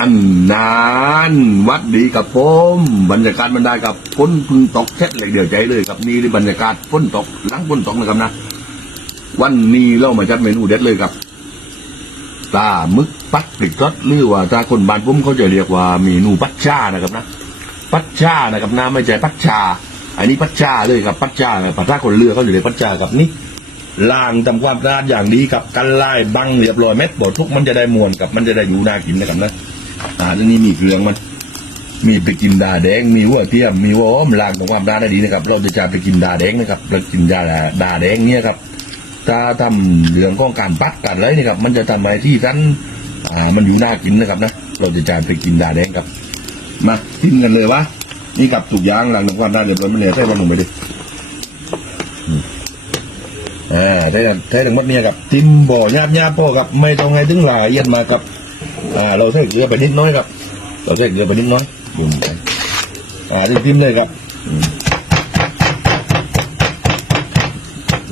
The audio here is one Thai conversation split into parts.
อันนานวัดดีกับผมบรรยากาศมันได้กับฝนพึ่งตกเช็ดเลยเดี๋ยวใจเลยครับนี่บรรยากาศฝนตกหลังฝนตกนะครับนะวันนี้เรามาจัดเมนูเด็ดเลยครับปลาหมึกปัดพริกรสหรือว่าถ้าคนบ้านผมเขาจะเรียกว่าเมนูปัดชานะครับนะปัดชานะครับนะไม่ใช่ปัดชา อันนี้ปัดชาเลยครับปัดชาภาษาคนเรือเขาอยู่ในปัดชากับนี่ล้างทำความสะอาดอย่างดีกับกันไล่บังเรียบร้อยเม็ดบดทุกมันจะได้มวนกับมันจะได้อยู่น่ากินนะครับนะ อ่าเรื่องนี้มีเครื่องมัน มีไปกินดาแดง มีหัวเทียมมีหัวหอมลางทำความสะอาดได้ดีนะครับ เราจะจะไปกินดาแดงนะครับเรากินดาดาแดงเนี่ยครับถ้าทำเรื่องของการปัดกันเลยนะครับ มันจะทำอะไรที่ท่านอ่ามันอยู่น่ากินนะครับนะเราจะจานไปกินดาแดงครับ มาทิ้มกันเลยวะนี่กับถูกอยางหลังทำความสะอาดเรียบร้อยมันเลยใช่วันลงไปดิอ่าได้ได้ทั้งหมดเนี่ยครับ ทิมบ่อหยาบหยาบพ่อครับ ไม่ต้องให้ถึงหละเอียดมากับ อ่าเราใส่เกลือไปนิดน้อยครับ เราใส่เกลือไปนิดน้อยบุ่มไปอ่าทิมๆเลยครับ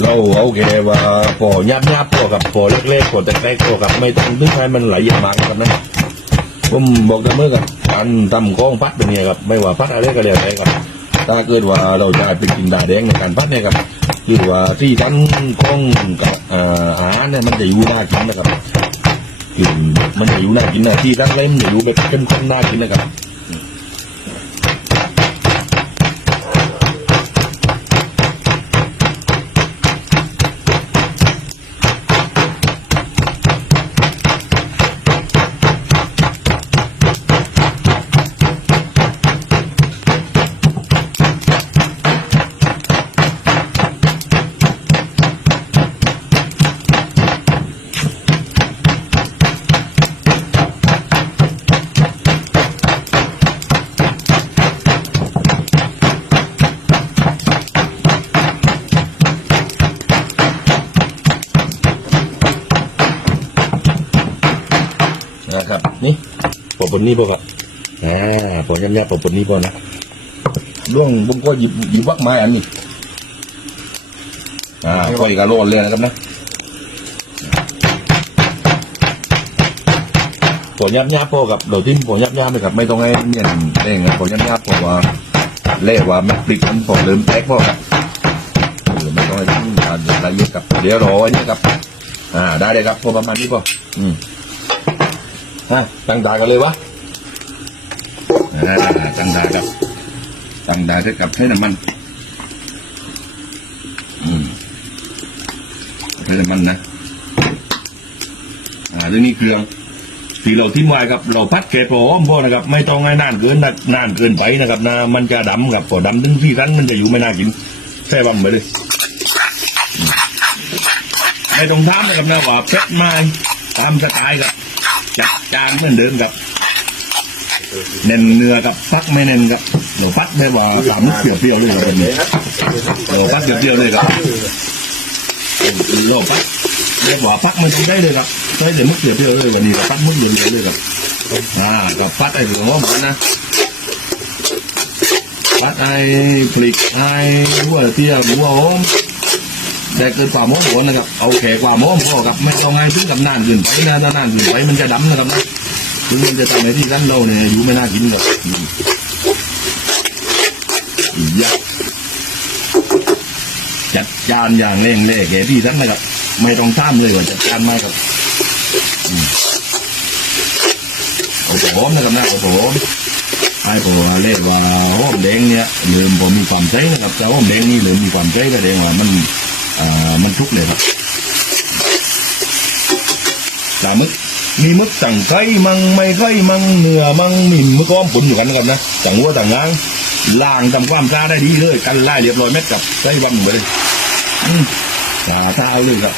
เราเอาแค่ว่าพอยับยับพอกับพอเล็กๆพอแตกๆพอกับไม่ต้องดึงให้มันไหลเยอะมากครับนะผมบอกเสมอกับการทำของพัดเป็นเนี่ยครับ ไม่ว่าพัดอะไรก็แล้วแต่ครับถ้าเกิดว่าเราจะไปกินดาแดงในการพัดเนี่ยครับคือว่าที่ทั้งของกับอ่ออาหารเนี่ยมันจะอยู่น่ากินนะครับ คือมันหิวน่ากินน่ะที่ทั้งเล่มจะอยู่แบบเข้มข้นน่ากินนะครับ นะครับ นี่ปอบนนี้พวกครับอ่าปอยับยับปอบนนี้พอนะล่วงบุ้งก็หยิบหยิบวักไม้อันนี้อ่าก็อีกกระโลนเลยนะครับนะปอยับยับพอกับเราทิ้มปอยับยับเลยครับ ไม่ต้องให้เนียนเองนะปอยับยับเพราะว่าเล่ว่ามันปลิกมันพอเริ่มแตกพอครับเอไม่ต้องให้ทิ้งการละเอียดกับเดี๋ยวรอไว้นี่ครับ อ่า ได้เลยครับพอประมาณนี้พออืม ฮะตั้งดากันเลยวะอ่าตั้งดาครับตั้งดาด้วยกับใช้น้ำมัน อืมใช้น้ำมันนะอ่าเรื่องนี้เครื่องที่เราทิ้งไว้ครับ เราพัดแกะพออ้มพอนะครับ ไม่ต้องให้นานเกินนะนานเกินไปนะครับนะมันจะดำครับพอดำถึงที่รั้นมันจะอยู่ไม่น่ากินแช่บังไปเลยไม่ต้องทำนะครับนะว่าเพชรไม้ตามสไตล์ครับ จัดจานเหมือนเดิมครับเน้นเนื้อกับฟักไม่เน้นครับเดี๋ยวฟักได้ว่าสามเปรี้ยวๆเลยครับแบบนี้เดี๋ยวฟักเปรี้ยวๆเลยครับโลฟักเรียกว่าฟักไม่ต้องได้เลยครับใช้เดี๋ยวมุกเปรี้ยวๆเลยกันนี่ก็ฟักมุกเดียวๆเลยครับอ่าก็ฟักไอ้หัวหอมนะฟักไอ้พริกไอ้หัวเตี้ยหัวหอม แต่เกินกว่าหม้อหัวนะครับ เอาแค่กว่าหม้อพอครับไม่ต้องไงถึงกับนานเกินไปนะนานเกินไปมันจะดำนะครับนะถึงมันจะทำให้ที่ร้นเราเนี่ยอยู่ไม่น่ากินหรอกอืมอียะจัดจานอย่างเร่งเล่แกที่ร้นนะครับ ไม่ต้องท่ามเลยว่าจัดจานไม่ครับเอาหัวหอมนะครับนะเอาหัวหอมไอ้ผัวเรียกว่าหอมแดงเนี่ยเริ่มมีความใช้นะครับแต่หอมแดงนี่เริ่มมีความใช้แดงว่ามัน มันทุกเลยครับปลาหมึกมีมึกต่างไข่มังไม่ไข่มังเนื้อมังมีหมึกอ้อมผลอยู่กันนะครับนะต่างวัวต่างงางล้างทำความสะอาดได้ดีเลย กันไล่เรียบร้อยเม็ดกับใส่บังไปเลยอืมสาเท้าเลยครับ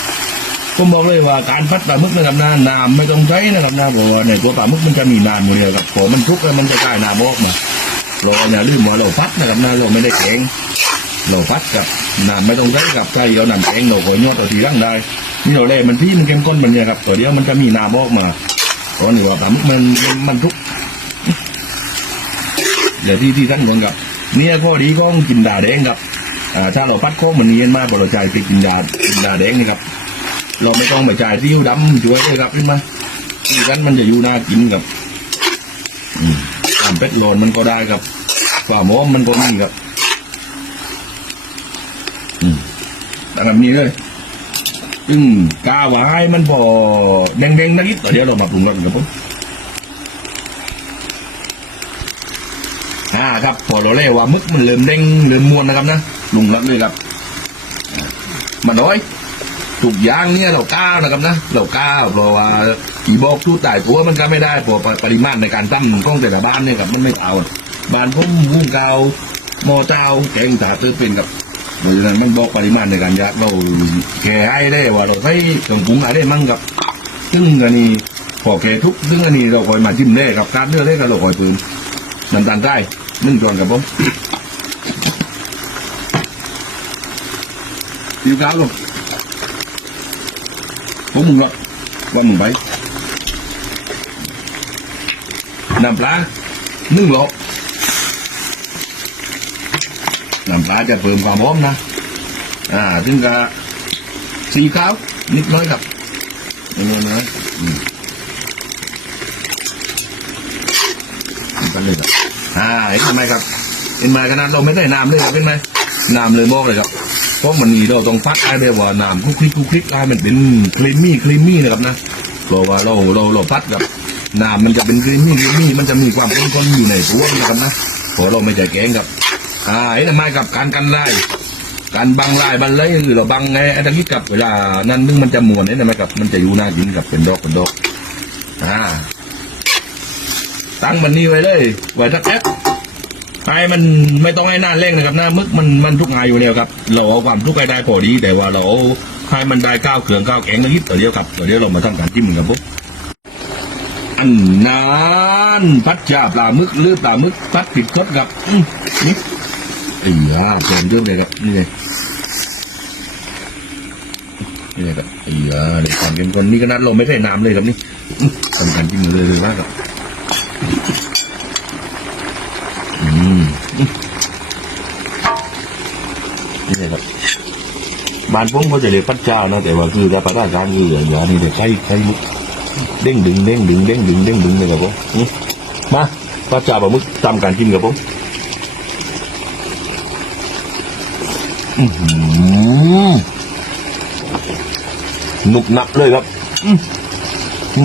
ผมบอกเลยว่าการพัดปลาหมึกนะครับนะน้ำไม่ต้องใช้นะครับนะเพราะว่าในตัวปลาหมึกมันจะมีน้ำอยู่เลยครับพอมันทุกข์แล้วมันจะกลายน้ำออกมาเราเนี่ยลืมว่าเราพัดนะครับนะเราไม่ได้แข็ง เราพัดกับน้ำไม่ต้องใช้กับใช้เอาน้ำแข็งเราก็ยอดเอาทีร่างได้นี่เราเล่มันพี่มันเข้มข้นมันเนี่ยครับตัวเดียวมันจะมีน้ำออกมาตอนนี้ว่าตามมันมันมันทุกเดี๋ยวที่ที่ท่านคนกับเนี่ยข้อดีก็กินดาแดงครับอ่าถ้าเราปัดโค้งมันเนียนมากพอเราจ่ายไปกินดากินดาแดงนี่ครับเราไม่ต้องไปจ่ายที่ดำช่วยเลยครับขึ้นมาที่นั้นมันจะอยู่น่ากินกับอืมความเป็ดโลนมันก็ได้ครับความหอมมันก็นี่ครับ ตั้งแบบนี้เลยซึ่งกาวายมันพอแดงๆนักนิดต่อเดี๋ยวเรามาปรุงรสกันครับผมอ่าครับพอเราเล่ว่ามึกมันเริ่มเด้งเริ่มมวนนะครับนะปรุงรสเลยครับมาน้อยถูกย่างเนี่ยเราก้าวนะครับนะเราก้าวเพราะว่าอีบอกทูตายตัวมันก็ไม่ได้เพราะปริมาณในการตั้มของแต่ละบ้านเนี่ยครับมันไม่เอาบ้านผมวุ้งเกาหมอเจ้าแกงสาเตอเป็นกับ เพราะฉะนั้นมันบอกปริมาณในการยัดเราแค่ให้ได้ว่าเราใช้เครื่องปรุงอะไรมั่งกับ ซึ่งอันนี้พอแค่ทุกซึ่งอันนี้เราคอยมาจิ้มได้กับการเลือกได้กับเราคอยปืนน้ำตาลใต้นึ่งจอนกับผมยิ้วก้าวลงผมมึงหรอกว่ามึงไปน้ำปลานึ่งหลอก น้ำปลาจะเพิ่มความหอมนะ อ่าถึงกับสีขาวนิดน้อยครับนิดน้อยกันเลยครับอ่าเห็นไหมครับเห็นไหมขนาดเราไม่ได้น้ำเลยครับเห็นไหมน้ำเลยบอกเลยครับเพราะมันนี่เราต้องพักให้ได้ว่าน้ำคลุกคลิกคลุกคลิกให้มันเป็นครีมมี่ครีมมี่นะครับนะเพราะว่าเราเราเราพัดกับน้ำมันจะเป็นครีมมี่ครีมมี่มันจะมีความข้นๆอยู่ในตัวนะครับนะเพราะเราไม่ใช่แกงครับ อ่าเห็นไมกับการกันไล่การบังไล่บันเลยคือเราบังไงไอ้ตะกี้กับเวลานั้นนึงมันจะมวนเห็นไหมกับมันจะอยู่หน้าดินกับเป็นดอกเป็นดอกอ่าตั้งมันนี่ไว้เลยไว้สักแป๊บให้มันไม่ต้องให้หน้าเร่งนะครับหน้ามึกมันมันทุกงายอยู่แล้วครับ เราเอาความทุกข์ให้ได้พอดี แต่ว่าเราให้มันได้ก้าวเขืองก้าวแข็งนิดเดียวครับต่อเดียวเรามาทำการจิ้มกันปุ๊บอันนั้นพัดจ่าปลามึกหรือปลามึกพัดผิดคดครับนี่ ไอ้ยาเติมเยอะเลยครับนี่เลยนี่เลยครับไอ้ยาเดี๋ยความเข้มข้นนี่ขนาดเราไม่ใส่น้ำเลยครับนี่อื้อทำการจิ้มเลยเลยมากครับอืมนี่เลยครับบ้านผมเขาจะเรียกพัดเจ้านะแต่ว่าคือรับประทานการคืออย่างนี้แต่ใช้ใช้มุกเด้งดึงเด้งดึงเด้งดึงเด้งดึงเลยครับผมมาพัดเจ้าปลาหมึกทำการกินกับผมอือ หนุบหนับเลยครับอืมอ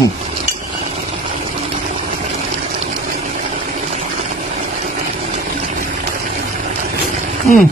ืม